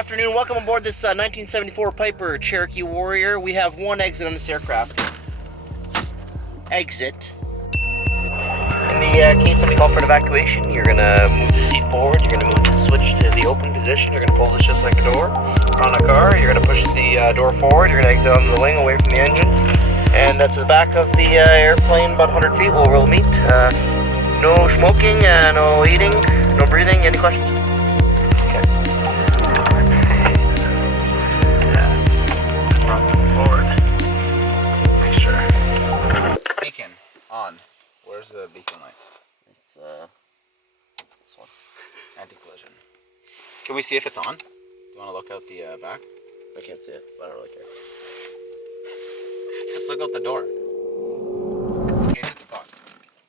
afternoon. Welcome aboard this 1974 Piper Cherokee Warrior. We have one exit on this aircraft. Exit. In the case that we call for an evacuation, you're going to move the seat forward, you're going to move the switch to the open position, you're going to pull this just like a door on a car, you're going to push the door forward, you're going to exit onto the wing away from the engine, and to the back of the airplane, about 100 feet, we'll meet. No smoking, no eating, no breathing. Any questions? Okay. Forward. Make sure. Beacon on. Where's the beacon light? It's this one. Anti-collision. Can we see if it's on? Do you want to look out the back? I can't see it, but I don't really care. Just look out the door. Okay, it's fuck.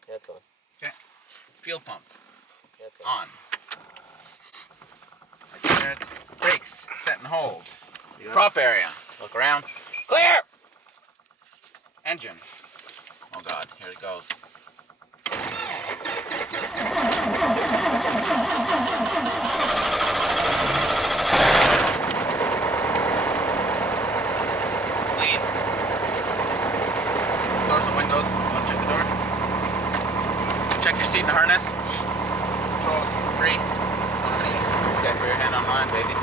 Yeah, it's on. Okay. Fuel pump. Yeah, it's On. Like that. Brakes. Set and hold. Prop area. Look around. Clear! Engine. Oh god, here it goes. Clean. Doors and windows. Want to check the door? Check your seat and harness. Controls 3. Okay, put your hand on mine, baby.